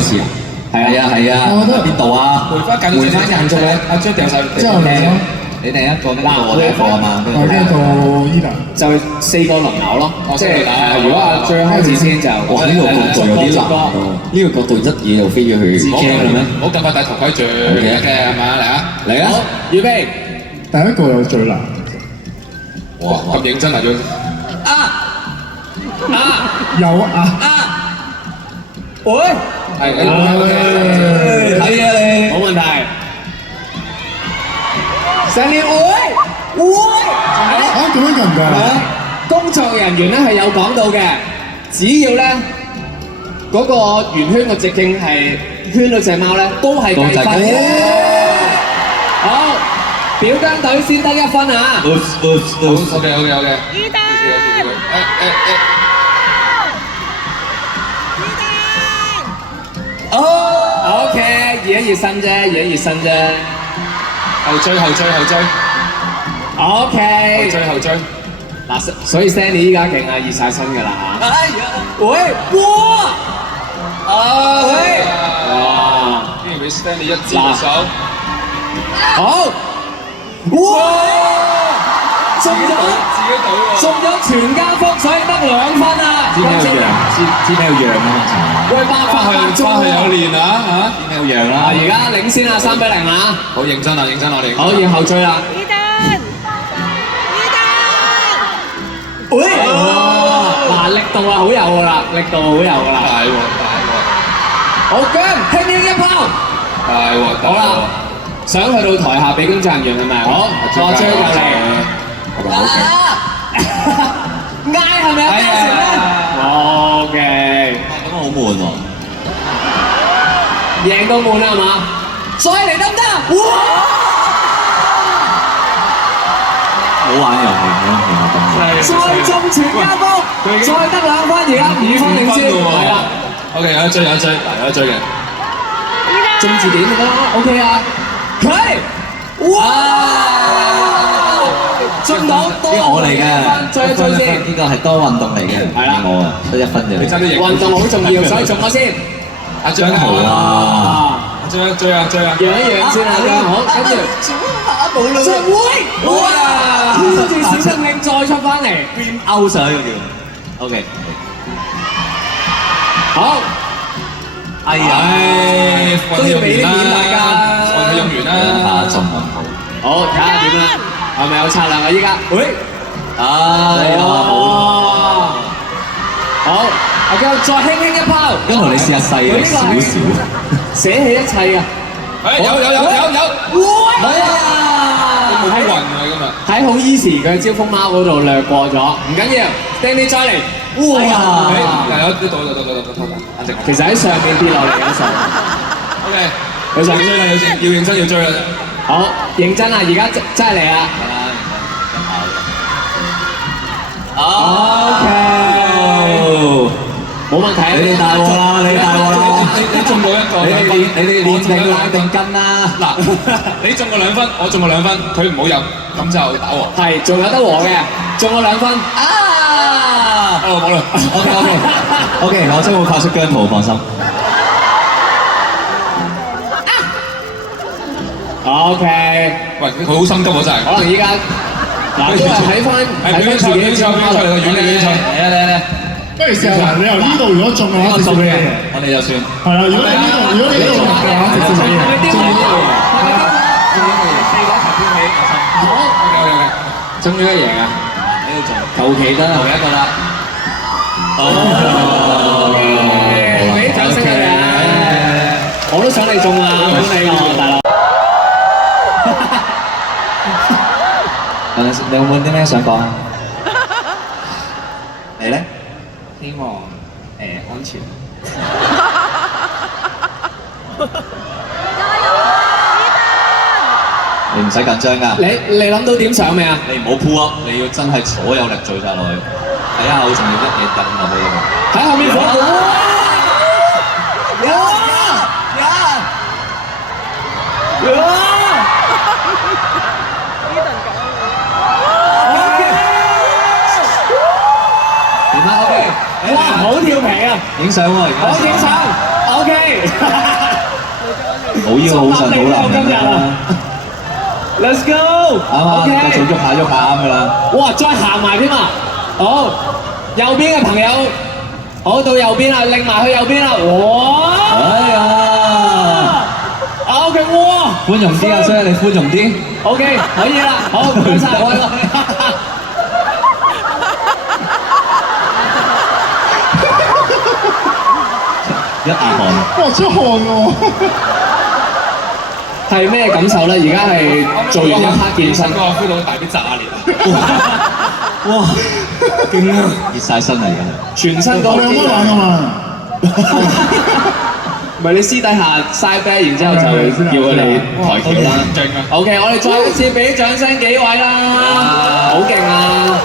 開始啊？係啊，邊度啊？回翻間續咧，阿張掉晒。之後嚟咯，你第一個，我第一個啊嘛。跟住到伊達，就4個輪流咯。即係如果阿張開始先就，哇！呢個角度有啲難喎，呢個角度一嘢就飛咗去。唔好咁快戴頭盔住嘅係咪啊？嚟啊！好，預備。第一個有最難。哇！咁認真啊，要有啊！喂，係睇啊你，冇問題。成年會，啊，點樣咁㗎？工作人員咧係有講到嘅，只要咧嗰個圓圈嘅直徑係圈到隻貓咧，都係計分嘅。好，表間隊先得1分啊！好嘅。伊達。OK，熱一熱身啫。後追。OK。後追。嗱，所以 Sandy 依家勁啊，熱晒身㗎啦嚇。哎呀，喂，哇！喂，哇！竟然俾 Stanley 一支手。好，哇！中咗全家福，所以得2分啊！知咩有讓啊？喂，翻去有練啊嚇！知咩有讓啦？而家領先啦，3-0啊！好認真我哋。好，然後追啦。伊達。喂！嗱，力度係好有㗎啦。大鑊！好姜，輕輕一拋。大鑊！好啦，想去到台下俾工作人員係咪？好，我追過嚟。嗌係咪啊？OK。咁好悶喎。贏到悶啦係嘛？再嚟得唔得？哇！好玩嘅遊戲，再中全家福，再得2分，而家5分領先。係啦。OK，有得追嘅。中字點得啦 ，OK 啊。佢，哇！中到多我嚟嘅，追先。呢個係多運動嚟嘅，係啦，我啊得1分啫。你爭啲贏。運動好重要，所以中咗先。阿張豪啊！追啊！讓一讓先啊，好，跟住冇啦。會，哇！挑住小生命再出翻嚟，勾上呢個叫 OK。好。哎呀，都要俾啲面大家。運氣用完啦。中好，睇下點啦，係咪有策略啊？依家，喂，哎呀，好，阿姜再輕輕一拋，跟住你試下細嘅少少，捨棄一切啊！有，哇！冇乜運啊今日。喺好 easy 嘅招風貓嗰度略過咗，唔緊要 ，Danny 再嚟，哇！有呢度，安靜。其實喺上面跌落嚟嘅時候 OK，佢上追啦，要認真要追啦。好認真啊！而家真係嚟啊！OK，冇問題啊！你哋大鑊啦！你中過一個，你哋練定拉定筋啦！嗱，你中過2分，我中過2分，佢唔好入，咁就打和。係，仲有得和嘅，中咗2分。啊！哦，冇啦。OK，我將會發出姜濤，放心。OK，喂，佢好心急喎真係。可能依家嗱都係睇翻自己招貓嚟嘅遠嚟。不如試下嗱，你由呢度如果中嘅話，直接俾你。我哋就算。係啦，如果你呢度中嘅話，直接俾你。中咗一贏啊！求其得一個啦。俾掌聲佢哋啊！我都想你中啊！恭喜我大佬。你有冇啲咩想講啊？你咧？希望安全。你唔使緊張㗎。你諗到點上未啊？你唔好 pull up，你要真係所有力聚晒落去。睇下我仲要一嘢掟落去。喺後面火。點啊 ？OK。哇！好調皮啊！影相喎，而家。好影相。OK。冇腰好腎好男人啦， Let's go！啱啊，繼續喐下啱噶啦。哇，再行埋添啊！好，右邊嘅朋友，好到右邊啦，擰埋去右邊啦，哇！哎呀， OK， 哇！寬容啲啊，所以你寬容啲。 OK， 可以啦，好，唔該晒，我一額汗。哇，出汗喎！係咩感受咧？而家係做完一 part 健身，我 feel 到大髀炸裂。哇，勁啊！熱晒身嚟㗎。全身嗰我哋有個肌肉得玩㗎嘛？唔係你私底下嘥啤，然之後就叫佢哋抬轎啦。正啊！ OK， 我哋再一次俾掌聲幾位啦，好勁啊！